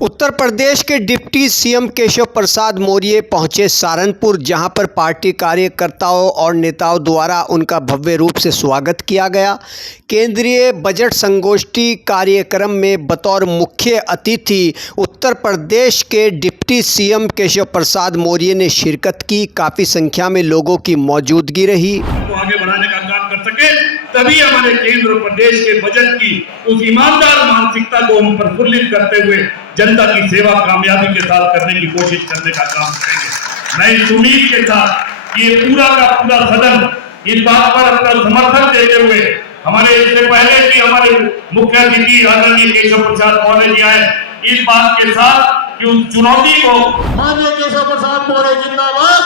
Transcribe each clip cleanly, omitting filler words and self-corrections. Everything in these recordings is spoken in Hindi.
उत्तर प्रदेश के डिप्टी सीएम केशव प्रसाद मौर्य पहुंचे सहारनपुर, जहां पर पार्टी कार्यकर्ताओं और नेताओं द्वारा उनका भव्य रूप से स्वागत किया गया। केंद्रीय बजट संगोष्ठी कार्यक्रम में बतौर मुख्य अतिथि उत्तर प्रदेश के डिप्टी सीएम केशव प्रसाद मौर्य ने शिरकत की। काफ़ी संख्या में लोगों की मौजूदगी रही। तो आगे बढ़ाने का काम कर सके, तभी हमारे केंद्र और प्रदेश के बजट की उस ईमानदार मानसिकता को हम प्रफुल्लित करते हुए जनता की सेवा कामयाबी के साथ करने की कोशिश करने का काम करेंगे। मैं इस उम्मीद के साथ कि ये पूरा का पूरा सदन इस बात पर अपना समर्थन देते हुए, हमारे इससे पहले कि हमारे मुख्य अतिथि आदरणीय केशव प्रसाद मौर्य जी आए, इस बात के साथ कि उस चुनौती को माननीय केशव प्रसाद मौर्य जिंदाबाद,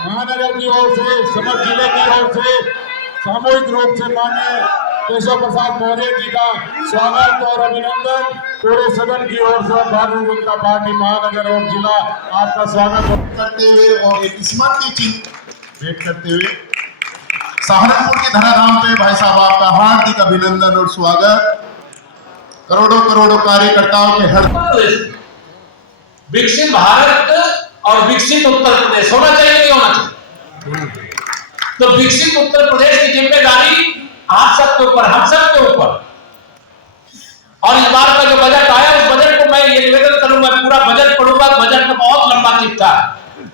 महानगर की ओर से, समस्त जिले की ओर से सामूहिक रूप से माननीय केशव प्रसाद मौर्य जी का स्वागत और अभिनंदन पूरे सदन की ओर से भारतीय जनता पार्टी महानगर और जिला आपका स्वागत करते हुए और एक स्मृति चिन्ह भेंट करते हुए सहारनपुर के धराधाम पे भाई साहब आपका हार्दिक अभिनंदन और स्वागत। करोड़ों करोड़ों कार्यकर्ताओं के हर विकसित भारत और विकसित उत्तर प्रदेश होना चाहिए, नहीं होना चाहिए? तो विकसित उत्तर प्रदेश की जिम्मेदारी आप सबके ऊपर, हम सबके ऊपर। और इस बार का जो बजट आया, उस बजट को मैं ये निवेदन करूंगा, पूरा बजट पढ़ूंगा। बजट में बहुत लंबा चिट्ठा है,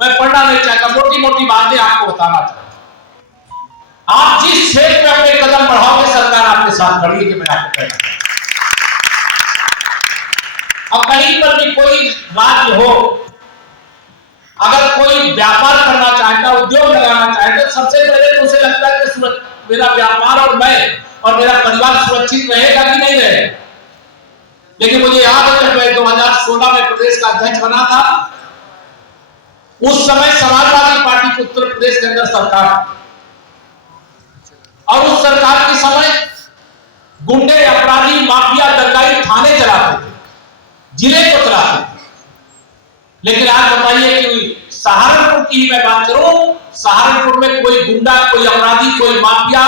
मैं पढ़ना नहीं चाहता, मोटी मोटी बातें आपको बताना चाहता। आप जिस क्षेत्र में अपने कदम बढ़ाओगे, सरकार आपके साथ खड़ी है, कि मैं आपको कहता हूं। अब कहीं पर भी कोई राज्य हो, अगर कोई व्यापार करना चाहता, उद्योग लगाना चाहता, सबसे पहले तो उसे लगता है कि मेरा व्यापार और मैं और मेरा परिवार सुरक्षित रहेगा कि नहीं रहेगा। लेकिन मुझे याद है जब मैं 2016 में प्रदेश का अध्यक्ष बना था, उस समय समाजवादी पार्टी की उत्तर प्रदेश के अंदर सरकार, और उस सरकार के समय गुंडे, अपराधी, माफिया, दंगाई थाने चलाते थे, जिले को चलाते थे। लेकिन आज बताइए कि सहारनपुर की ही मैं बात करूं, सहारनपुर में कोई गुंडा, कोई अपराधी, कोई माफिया,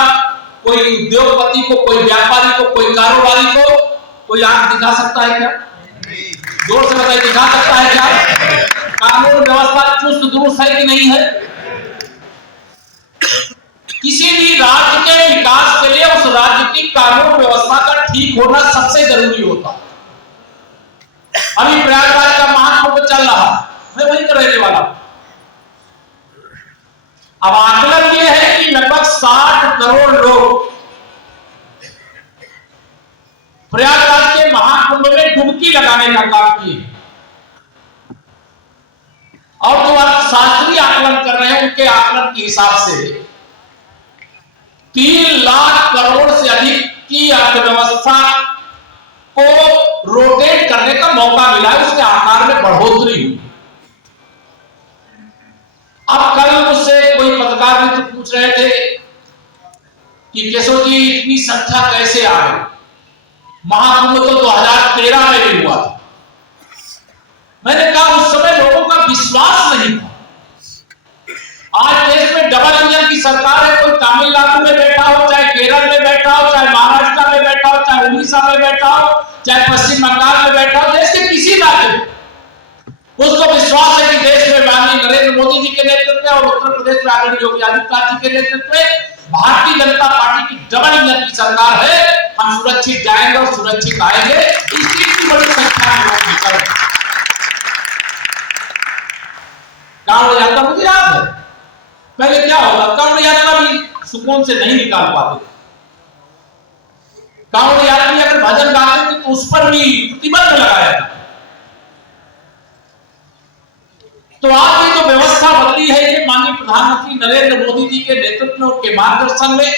कोई उद्योगपति को, कोई व्यापारी को, कोई कारोबारी को कोई आंख दिखा सकता है क्या? जोर से बताइए, दिखा सकता है क्या? कानून व्यवस्था चुस्त दुरुस्त है कि नहीं है? किसी भी राज्य के विकास के लिए उस राज्य की कानून व्यवस्था का ठीक होना सबसे जरूरी होता है। अभी प्रयागराज का महाकुंभ चल रहा, मैं वहीं का रहने वाला हूं। अब आकलन यह है कि लगभग 60 करोड़ लोग प्रयागराज के महाकुंभ में डुबकी लगाने का काम किए, और जो आप शास्त्रीय आकलन कर रहे हैं, उनके आकलन के हिसाब से 3 लाख करोड़ से अधिक की अर्थव्यवस्था को रोटेट करने का मौका मिला, उसके आकार में बढ़ोतरी हुई। अब कल मुझसे कोई पत्रकार मित्र पूछ रहे थे कि केशव जी इतनी संख्या कैसे आ गई? महाकुंभ तो 2013 में भी हुआ था। मैंने कहा उस समय लोगों का विश्वास नहीं था। आज देश में डबल इंजन की सरकार है, कोई तमिलनाडु में बैठा हो, चाहे केरल में बैठा हो, चाहे महाराष्ट्र में बैठा हो, चाहे उड़ीसा में बैठा हो, चाहे पश्चिम बंगाल में बैठा हो, देश के किसी राज्य में उसको विश्वास है कि देश में माननीय नरेंद्र मोदी जी के नेतृत्व में और उत्तर प्रदेश में आदरणीय योगी आदित्यनाथ जी के नेतृत्व में भारतीय जनता पार्टी की डबल इंजन की सरकार है। हम सुरक्षित जाएंगे और सुरक्षित आएंगे। इसकी बड़ी संख्या में लोग निकल रहे। कांवड़ यात्रा मुझे याद है, पहले क्या होगा, कांवड़ यात्रा भी सुकून से नहीं निकाल पाते। कांवड़ यात्री अगर भजन गाते थे तो उस पर भी प्रतिबंध लगाया था। तो आज ये जो व्यवस्था बदली है, ये माननीय प्रधानमंत्री नरेंद्र मोदी जी के नेतृत्व में, उनके मार्गदर्शन में,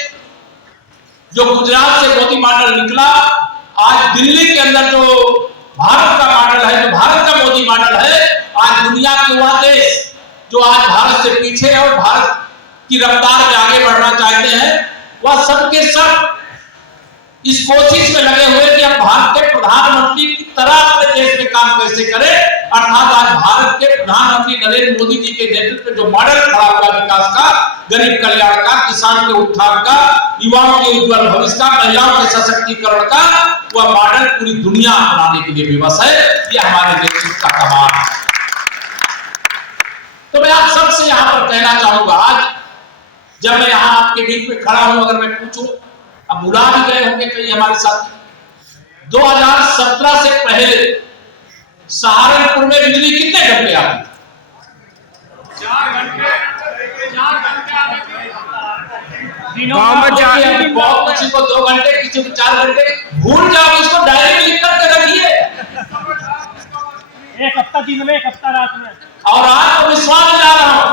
जो गुजरात से मोदी मॉडल निकला, आज दिल्ली के अंदर जो भारत का मॉडल है, जो भारत का मोदी मॉडल है, आज दुनिया के वह देश जो आज भारत से पीछे है और भारत की रफ्तार में आगे बढ़ना चाहते हैं, वह सबके सब इस कोशिश में लगे हुए कि हम भारत के प्रधानमंत्री की तरह अपने देश में काम कैसे करें। अर्थात आज भारत के प्रधानमंत्री नरेंद्र मोदी जी के नेतृत्व में जो मॉडल खड़ा हुआ विकास का, गरीब कल्याण का, किसान के उत्थान का, युवाओं के उज्जवल भविष्य का, महिलाओं के सशक्तिकरण का वह मॉडल पूरी दुनिया अपनाने के लिए विवश है। यह हमारे नेतृत्व का कमाल है। तो मैं आप सबसे यहां पर कहना चाहूंगा, आज जब मैं यहां आपके बीच में खड़ा हूं, अगर मैं पूछूं, अब भुला भी गए होंगे कई हमारे साथ, 2017 से पहले सहारनपुर में बिजली कितने घंटे आती? 4 घंटे। गांव में बहुत किसी को 2 घंटे, किसी को 4 घंटे। भूल जाओ, इसको डायरी में लिख करके रखिए। 1 हफ्ता दिन में, 1 हफ्ता रात में। और आज तो विश्वास दिला रहा हूं,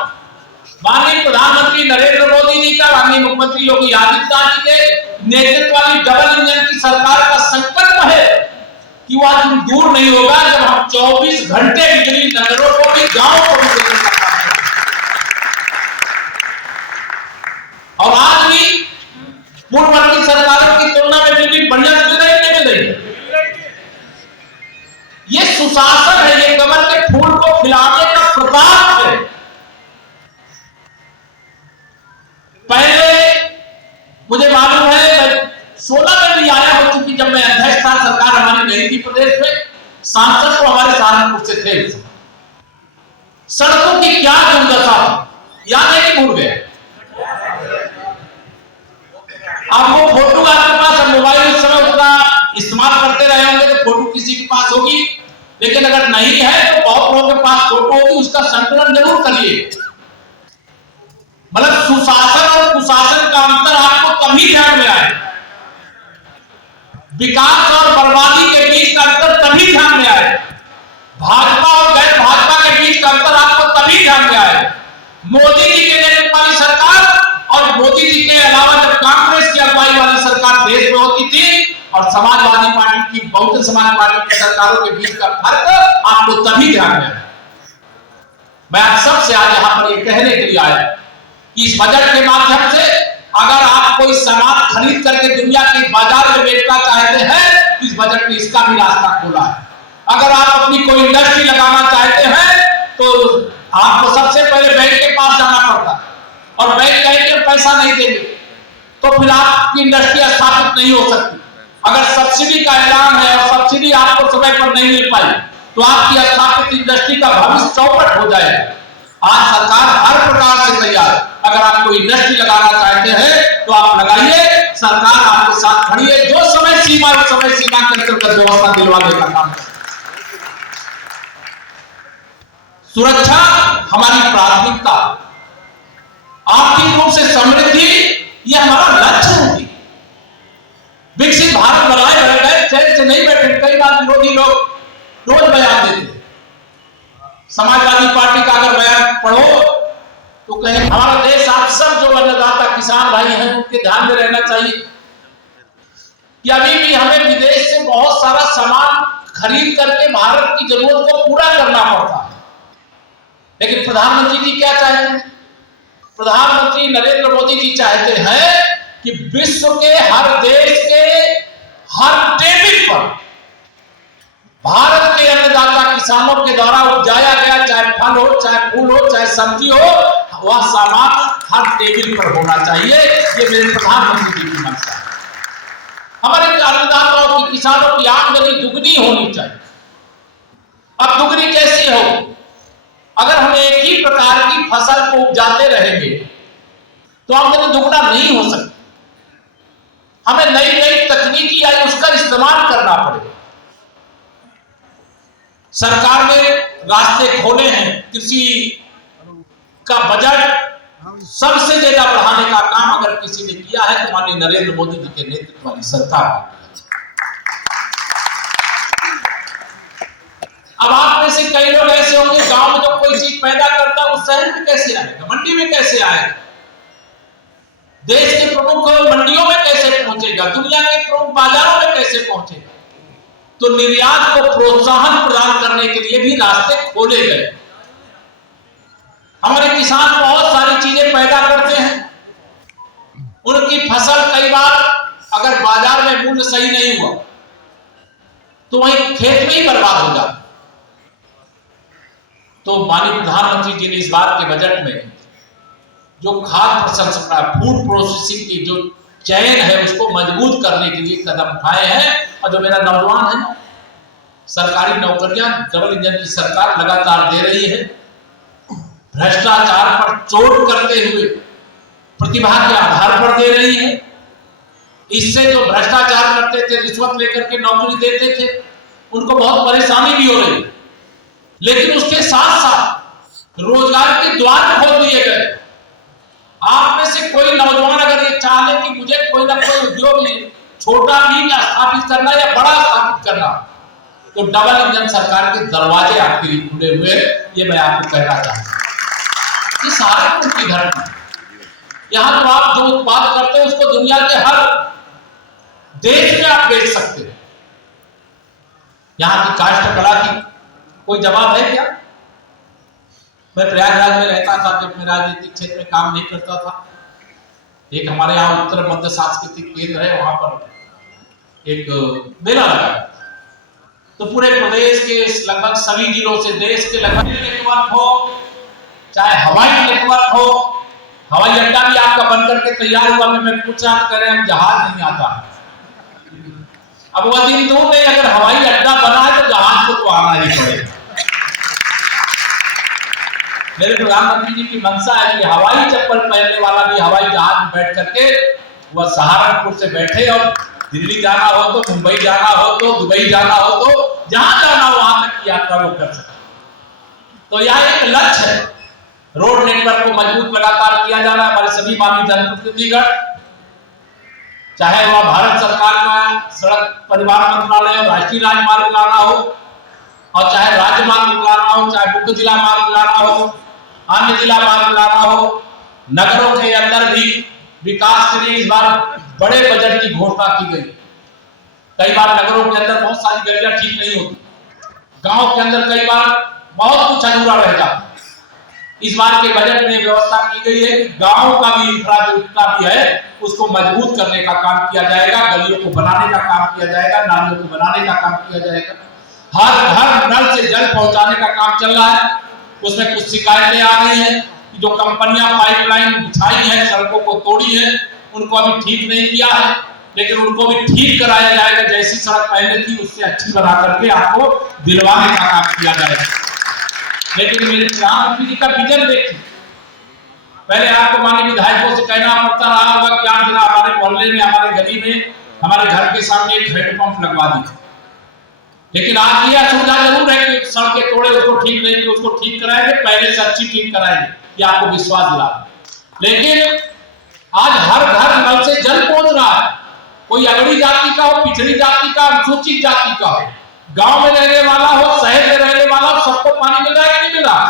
माननीय प्रधानमंत्री नरेंद्र मोदी जी का, माननीय मुख्यमंत्री योगी आदित्यनाथ जी के नेतृत्व वाली डबल इंजन की सरकार का संकल्प है कि वह दिन दूर नहीं होगा जब हम 24 घंटे बिजली नगरों को भी, गांवों को भी देने का काम करेंगे। और आज भी पूर्ववर्ती सरकारों की तुलना में बिजली बढ़िया सुविधाएं नहीं मिल रही है। ये सुशासन है, ये कमल के फूल को खिलाने का प्रताप है। पहले मुझे मालूम है, मैं 16 में भी आया हो चुकी, जब मैं अध्यक्ष था, सरकार हमारी नहीं थी प्रदेश में, सांसद को हमारे सहारनपुर से थे। सड़कों की क्या दुर्दशा याद है कि भूल गए? आपको फोटो आपके पास, मोबाइल इस समय उतना इस्तेमाल करते रहे होंगे तो फोटो किसी के पास होगी, लेकिन अगर नहीं है तो बहुत लोगों के पास फोटो होगी, उसका संकलन जरूर करिए। मतलब सुशासन और कुशासन का अंतर आपको तभी ध्यान में आए, विकास और बर्बादी के बीच का अंतर तभी ध्यान में आए, भाजपा और गैर भाजपा के बीच का अंतर आपको तभी ध्यान में आए। मोदी जी के नेतृत्व वाली सरकार और मोदी जी के अलावा जब कांग्रेस की अगुवाई वाली सरकार देश में होती थी और समाजवादी पार्टी की, बहुजन समाज पार्टी की सरकारों के बीच का फर्क आपको तभी ध्यान में आया। मैं आप सबसे आज यहां पर यह कहने के लिए आया कि इस बजट के माध्यम से अगर आप कोई सामान खरीद करके दुनिया के बाजार में बेचना चाहते हैं तो इस बजट ने इसका भी रास्ता खोला है। अगर आप अपनी कोई इंडस्ट्री लगाना चाहते हैं तो आपको सबसे पहले बैंक के पास जाना पड़ता है और बैंक कहेंगे पैसा नहीं देंगे तो फिर आपकी इंडस्ट्री स्थापित नहीं हो सकती। अगर सब्सिडी का ऐलान है और सब्सिडी आपको समय पर नहीं मिल पाई तो आपकी स्थापित इंडस्ट्री का भविष्य चौपट हो जाएगा। आज सरकार हर प्रकार से तैयार है। अगर आप कोई इंडस्ट्री लगाना चाहते हैं तो आप लगाइए, सरकार आपके साथ खड़ी है। जो समय सीमा के अंतर्गत व्यवस्था दिलवाने का काम है। सुरक्षा हमारी प्राथमिकता, आर्थिक रूप से समृद्धि यह हमारा लक्ष्य होगी। विकसित भारत बनाए रह चैन से नहीं बैठे। कई बार विरोधी लोग रोज बयान देते, समाजवादी पार्टी का अगर बयान पढ़ो तो कहें हमारा देश, आप सब जो अन्नदाता किसान भाई हैं उनके ध्यान में रहना चाहिए कि अभी भी हमें विदेश से बहुत सारा सामान खरीद करके भारत की जरूरत को पूरा करना पड़ता है। लेकिन प्रधानमंत्री जी क्या चाहते हैं? प्रधानमंत्री नरेंद्र मोदी जी चाहते हैं कि विश्व के हर देश के हर टेबल पर भारत के अन्नदाता किसानों के द्वारा उपजाया गया, चाहे फल हो, चाहे फूल हो, चाहे सब्जी हो, वह सामान हर टेबल पर होना चाहिए। ये मेरे प्रधानमंत्री जी की मंशा है। हमारे अन्नदाताओं की, किसानों की आमदनी दुगनी होनी चाहिए। अब दुगनी कैसी होगी? अगर हम एक ही प्रकार की फसल को उपजाते रहेंगे तो आमदनी दुगना नहीं हो सकती। हमें नई नई तकनीकी आई उसका इस्तेमाल करना पड़ेगा। सरकार ने रास्ते खोले हैं। कृषि का बजट सबसे ज्यादा बढ़ाने का काम अगर किसी ने किया है तो माननीय नरेंद्र मोदी जी के नेतृत्व वाली सरकार ने। अब आप में से कई लोग ऐसे होंगे, गांव में जब कोई चीज पैदा करता है वो शहर में कैसे आएगा, मंडी में कैसे आएगा, देश के प्रमुख मंडियों में कैसे पहुंचेगा, दुनिया के प्रमुख बाजारों में कैसे पहुंचेगा? तो निर्यात को प्रोत्साहन प्रदान करने के लिए भी रास्ते खोले गए। हमारे किसान बहुत सारी चीजें पैदा करते हैं, उनकी फसल कई बार अगर बाजार में मूल्य सही नहीं हुआ तो वहीं खेत में ही बर्बाद हो जाता। तो माननीय प्रधानमंत्री जी ने इस बार के बजट में जो खाद्य प्रसंस्करण फूड प्रोसेसिंग की जो चैन है उसको मजबूत करने के लिए कदम उठाए हैं। और जो मेरा नौजवान है, सरकारी नौकरियां डबल इंजन की सरकार लगातार दे रही है, भ्रष्टाचार पर चोट करते हुए प्रतिभा के आधार पर दे रही है। इससे जो भ्रष्टाचार करते थे, रिश्वत लेकर के नौकरी देते थे, उनको बहुत परेशानी भी हो रही, लेकिन उसके साथ साथ रोजगार के द्वार खोल दिए गए। आप में से कोई नौजवान अगर ये चाहे कि मुझे कोई ना कोई उद्योग छोटा भी स्थापित करना या बड़ा स्थापित करना, तो डबल इंजन सरकार के दरवाजे आपके लिए खुले हुए, ये मैं आपको कहना चाहता हूं। ये सहारनपुर की धरती, यहां तो आप जो उत्पाद करते हैं उसको दुनिया के हर देश में आप बेच सकते हैं। यहां की काष्ठ कला की कोई जवाब है क्या? मैं प्रयागराज में रहता था, जब मैं राजनीतिक क्षेत्र में काम नहीं करता था। एक हमारे यहाँ उत्तर मध्य सांस्कृतिक केंद्र है, वहां पर एक मेला लगा, तो पूरे प्रदेश के लगभग सभी जिलों से, देश के लगभग नेटवर्क हो, चाहे हवाई नेटवर्क हो, हवाई अड्डा भी आपका बनकर के तैयार हुआ। मैं पूछा करें हम जहाज नहीं आता, अब वह दिन दूर नहीं, अगर हवाई अड्डा बना है तो जहाज को तो आना ही पड़ेगा। मेरे प्रधानमंत्री जी की मंशा है कि हवाई चप्पल पहनने वाला भी हवाई जहाज में बैठ करके वह सहारनपुर से बैठे और दिल्ली जाना हो तो, मुंबई जाना हो तो, दुबई जाना हो तो, जहां जाना हो वहां तक की यात्रा वो कर सकते। तो यह एक लक्ष्य है। रोड नेटवर्क को मजबूत लगातार किया जा रहा है। हमारे सभी माननीय जनप्रतिनिधिगण, चाहे वह भारत सरकार का सड़क परिवहन मंत्रालय और राष्ट्रीय राजमार्ग लाना हो, और चाहे राज्य मार्ग लाना हो, चाहे मुख्य जिला मार्ग लाना हो, अन्य जिला मार्ग लाना हो, नगरों के अंदर भी विकास के लिए इस बार बड़े बजट की घोषणा की गई। कई बार नगरों के अंदर बहुत सारी गलियां ठीक नहीं होती, गांव के अंदर कई बार बहुत कुछ अधूरा रह जाता। इस बार के बजट में व्यवस्था की गई है कि गांव का भी इंफ्रास्ट्रक्चर भी है, उसको मजबूत करने का काम किया जाएगा, गलियों को बनाने का काम किया जाएगा, नालियों को बनाने का काम किया जाएगा, हर घर नल से जल पहुंचाने का काम चल रहा है। उसमें कुछ शिकायतें आ रही हैं कि जो कंपनियां पाइपलाइन बिछाई है, सड़कों को तोड़ी है, उनको अभी ठीक नहीं किया है, लेकिन उनको भी ठीक कराया जाएगा। जैसी सड़क पहले थी उससे अच्छी बना करके आपको दिलवाने का काम किया जाएगा। लेकिन मेरे प्रधानमंत्री जी का विजन देखिए, पहले आपको माननीय विधायकों से कहना पड़ता रहा होगा कि आप जरा हमारे मोहल्ले में, हमारे गली में, हमारे घर के सामने एक हैंडपंप लगवा दीजिए। लेकिन आज यह सुविधा जरूर है कि सड़कें तोड़े उसको ठीक नहीं किया, उसको ठीक कराएंगे, पहले से अच्छी ठीक कराएंगे, ये आपको विश्वास दिला। लेकिन आज हर घर नल से जल पहुंच रहा है, कोई अगड़ी जाति का हो, पिछड़ी जाति का, अनुसूचित जाति का हो, गांव में रहने वाला हो, शहर में रहने वाला हो, सबको पानी मिल रहा है कि नहीं मिल रहा?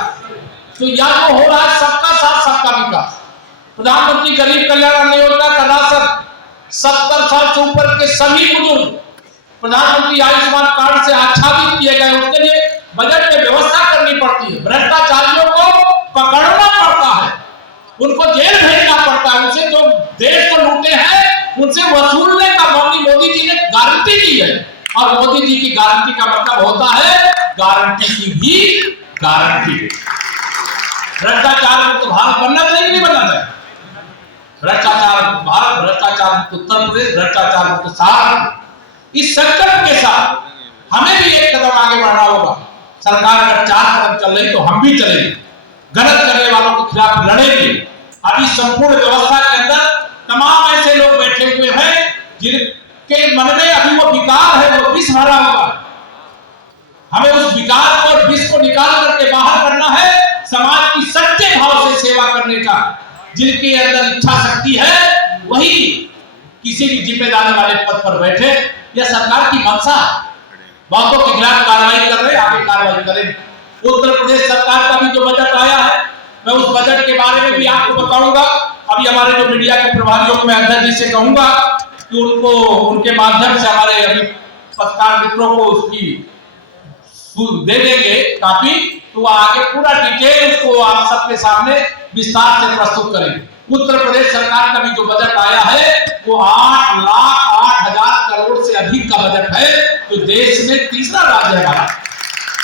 तो यह जो हो रहा है सबका साथ सबका विकास। प्रधानमंत्री गरीब कल्याण योजना का राशन 70 साल से ऊपर के सभी बुजुर्ग प्रधानमंत्री आयुष्मान कार्ड से आच्छादित किए गए। उसके लिए बजट में व्यवस्था करनी पड़ती है, भ्रष्टाचारियों को पकड़ना पड़ता है, उनको जेल भेजना पड़ता है, उनसे जो देश को लूटे हैं उनसे वसूलने का माननीय मोदी जी ने गारंटी दी है। और मोदी जी की गारंटी का मतलब होता है गारंटी की भी गारंटी। भ्रष्टाचार मुक्त भारत बनना चाहिए नहीं बनना चाहिए? भ्रष्टाचार मुक्त भारत, भ्रष्टाचार मुक्त उत्तर प्रदेश, भ्रष्टाचार मुक्त सहारनपुर, इस संकल्प के साथ हमें भी एक कदम आगे बढ़ना होगा। सरकार अगर 4 कदम चल रही तो हम भी चलेंगे, गलत करने वालों के खिलाफ लड़ेंगे। अभी संपूर्ण व्यवस्था के अंदर तमाम ऐसे लोग बैठे हुए हैं जिनके मन में अभी वो विकार है, वो विष भरा हुआ। हमें उस विकार को और विष को निकाल करके बाहर करना है, समाज की सच्चे भाव से सेवा करने का। जिनके अंदर इच्छा शक्ति है वही किसी भी जिम्मेदारी वाले पद पर बैठे। यह सरकार की मंशा है, बातों के खिलाफ कार्रवाई कर रहे, आगे कार्रवाई करें। उत्तर प्रदेश सरकार का भी जो बजट आया है, मैं उस बजट के बारे में भी आपको बताऊंगा। अभी हमारे जो मीडिया के प्रभारियों को मैं अध्यक्ष जी से कहूंगा कि उनको उनके माध्यम से हमारे अभी पत्रकार मित्रों को उसकी दे देंगे काफी, तो आगे पूरा डिटेल उसको आप सबके सामने विस्तार से प्रस्तुत करेंगे। उत्तर प्रदेश सरकार का भी जो बजट आया है वो 8,08,000 करोड़ से अधिक का बजट है, तो देश में तीसरा राज्य है हमारा।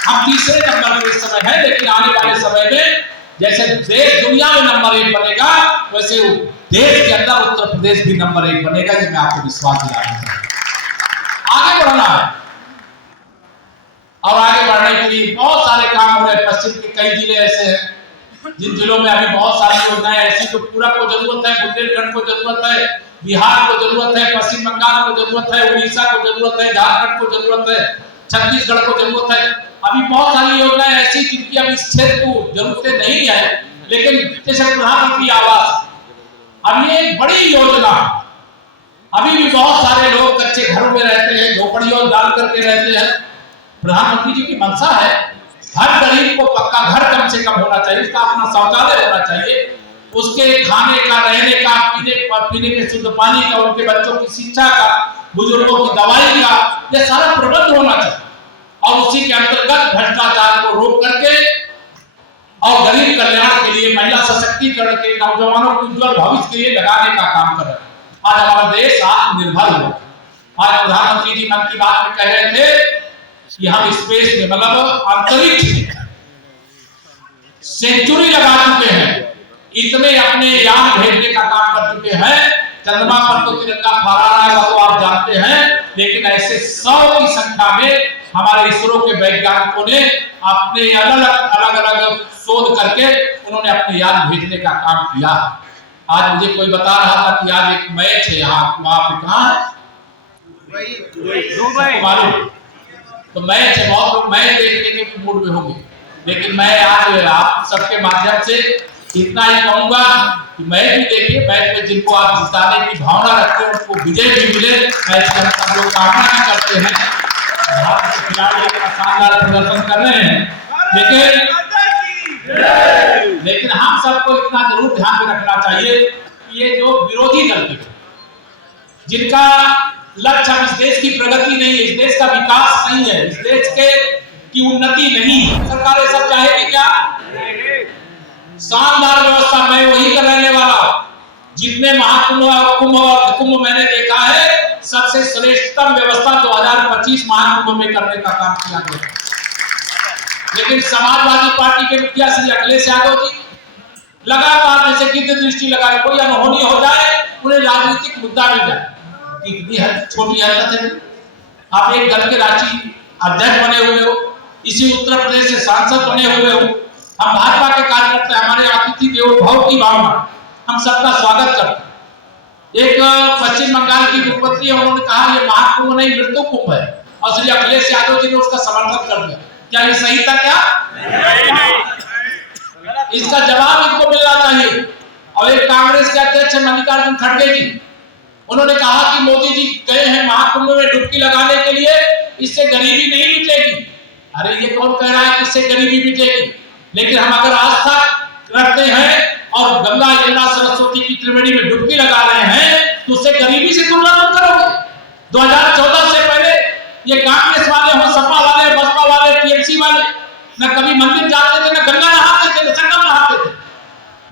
हम तीसरे नंबर पर इस समय है, लेकिन आने वाले समय में जैसे देश दुनिया में नंबर 1 बनेगा, वैसे देश के अंदर उत्तर प्रदेश भी नंबर 1 बनेगा। ये मैं आपको विश्वास दिलाना चाहता हूं। आगे बढ़ना है और आगे बढ़ने के लिए बहुत सारे काम हो रहे हैं। पश्चिम के कई जिले ऐसे हैं जिन जिलों में अभी बहुत सारी योजनाएं ऐसी तो पूरा को जरूरत है, बुंदेलखंड को जरूरत है, बिहार को जरूरत है, पश्चिम बंगाल को जरूरत है, उड़ीसा को जरूरत है, झारखंड को जरूरत है, छत्तीसगढ़ को जरूरत है। अभी बहुत सारी योजनाएं ऐसी जिनकी अब इस क्षेत्र को जरूरतें नहीं है, लेकिन जैसे प्रधानमंत्री आवास, अब ये एक बड़ी योजना। अभी भी बहुत सारे लोग कच्चे घरों में रहते हैं, झोपड़ियों डाल करके रहते हैं। प्रधानमंत्री जी की मंशा है हर गरीब को पक्का घर कम से कम होना चाहिए, उसका अपना शौचालय होना चाहिए, उसके खाने का, रहने का, पीने के शुद्ध पानी का, उनके बच्चों की शिक्षा का, बुजुर्गों की दवाई का, ये सारा प्रबंध होना चाहिए। और उसी के अंतर्गत भ्रष्टाचार को रोक करके और गरीब कल्याण के लिए, महिला सशक्तिकरण के, नौजवानों के उज्जवल भविष्य के लिए लगाने का काम कर रहे हैं। आज हमारा देश आत्मनिर्भर हो। आज प्रधानमंत्री जी मन की बात में कह रहे थे कि हम स्पेस में, मतलब अंतरिक्ष में सेंचुरी लगा चुके हैं, इतने अपने यान भेजने का काम कर चुके हैं। चंद्रमा पर तो तिरंगा फहरा रहा है, वो आप जानते हैं, लेकिन ऐसे 100 की संख्या में हमारे इसरो के वैज्ञानिकों ने अपने अलग अलग शोध करके उन्होंने अपने यान भेजने का काम किया। आज मुझे कोई बता रहा था कि आज एक मैच है यहाँ, वहां पे कहाँ है, मालूम, तो मैच है, बहुत लोग मैच देखने के मूड में होंगे, लेकिन मैं आज आप सबके माध्यम से इतना ही कहूंगा कि मैच भी देखिए, मैच में जिनको आप जिताने की भावना रखते हैं उनको विजय भी मिले, मैच का हम लोग कामना भी करते हैं। भारत के खिलाड़ी अपना शानदार प्रदर्शन कर रहे हैं, लेकिन हम सबको इतना जरूर ध्यान में रखना चाहिए कि ये जो विरोधी दल के जिनका लक्ष्य इस देश की प्रगति नहीं है, इस देश का विकास नहीं है, इस देश की उन्नति नहीं है, सरकार सब चाहेगी क्या? शानदार व्यवस्था मैं वही कर रहने वाला हूं। जितने महाकुंभ और कुंभ मैंने देखा है, सबसे श्रेष्ठतम व्यवस्था 2025 महाकुंभ में करने का काम किया गया। लेकिन समाजवादी पार्टी के मुखिया श्री अखिलेश यादव जी लगातार जैसे गिद्ध दृष्टि लगाए, कोई अनहोनी हो जाए उन्हें राजनीतिक मुद्दा मिल जाए। कितनी छोटी हरकत है। आप एक दल के राष्ट्रीय अध्यक्ष बने हुए हो, इसी उत्तर प्रदेश से सांसद बने हुए हो, हम भाजपा के कार्यकर्ता, हमारे अतिथि देवो भव की भावना, हम सबका स्वागत करते हैं। एक पश्चिम बंगाल की मुख्यमंत्री है, उन्होंने कहा ये महाकुंभ नहीं मृत्यु कुंभ है, और श्री अखिलेश यादव जी ने उसका समर्थन कर दिया। क्या ये सही था? क्या इसका जवाब इनको मिलना चाहिए। और एक कांग्रेस के अध्यक्ष मल्लिकार्जुन खड़गे जी, उन्होंने कहा कि मोदी जी गए हैं महाकुंभ में डुबकी लगाने के लिए, इससे गरीबी नहीं मिटेगी। अरे ये कौन कह रहा है कि इससे गरीबी मिटेगी? लेकिन हम अगर आस्था रखते हैं और गंगा यमुना सरस्वती की त्रिवेणी में डुबकी लगा रहे हैं, तो उससे गरीबी से तुलना मत करोगे। 2014 से पहले ये कांग्रेस वाले हो, सपा वाले, बसपा वाले, टीएमसी वाले न कभी मंदिर जाते थे, न गंगा नहाते थे, न संगम नहाते थे।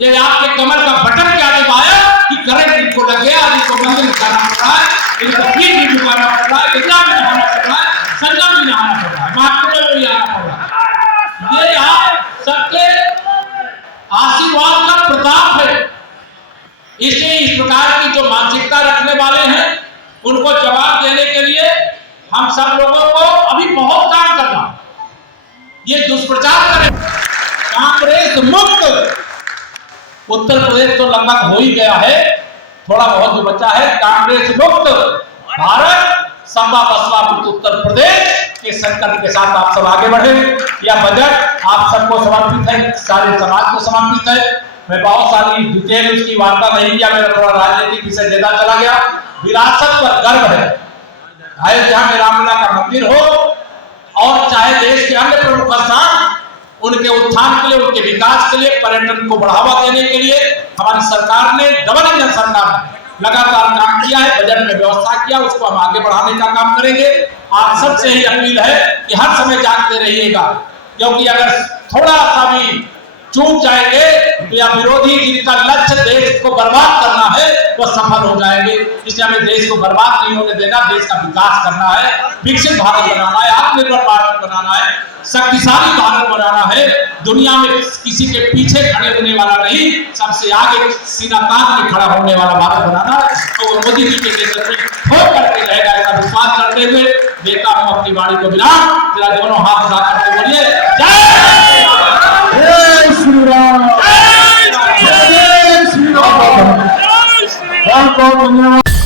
ये आपके कमर का बटन क्या दबाया कि करंट इनको लग गया, इनको मंदिर जाना पड़ रहा है, इनको पीठ भी झुकाना पड़ रहा है, गंगा में नहाना पड़ रहा है, संगम में नहाना पड़ रहा है, महाकुंभ में भी आना पड़ रहा है। ये आप सबके आशीर्वाद का प्रताप है। इसलिए इस प्रकार की जो मानसिकता रखने वाले हैं उनको जवाब देने के लिए हम सब लोगों को अभी बहुत काम करना। ये दुष्प्रचार करें कांग्रेस मुक्त, उत्तर प्रदेश तो लगभग हो ही गया है, थोड़ा बहुत जो बचा है, कांग्रेस मुक्त भारत, सपा बसपा मुक्त उत्तर प्रदेश के संकल्प के साथ आप सब आगे बढ़े। यह बजट आप सबको समर्पित है, सारे समाज को समर्पित है। मैं बहुत सारी डिटेल उसकी वार्ता नहीं किया, मेरा थोड़ा राजनीतिक विषय ज्यादा चला गया। विरासत पर गर्व है, अयोध्या में रामलला का मंदिर हो और चाहे देश के अन्य प्रमुख स्थान, उनके उत्थान के लिए, उनके विकास के लिए, पर्यटन को बढ़ावा देने के लिए हमारी सरकार ने, डबल इंजन सरकार ने लगातार काम किया है, बजट में व्यवस्था किया, उसको हम आगे बढ़ाने का काम करेंगे। आप सबसे ही अपील है कि हर समय जागते रहिएगा, क्योंकि अगर थोड़ा सा भी चूक जाएंगे तो या विरोधी जिनका लक्ष्य देश को बर्बाद करना है वो सफल हो जाएंगे। इसलिए हमें देश को बर्बाद नहीं होने देना, देश का विकास करना है, विकसित भारत बनाना है, आत्मनिर्भर भारत बनाना है, शक्तिशाली भारत बनाना है, दुनिया में किसी के पीछे खड़े होने वाला नहीं, सबसे आगे सीना तान के खड़ा होने वाला भारत बनाना है। तो मोदी जी के नेतृत्व में ठोक करके रहेगा, ऐसा विश्वास करते हुए देता हूं अपनी वाणी को विराम। जरा दोनों हाथ उठा करके बोलिए जय श्री राम, जय श्री राम। बहुत बहुत धन्यवाद।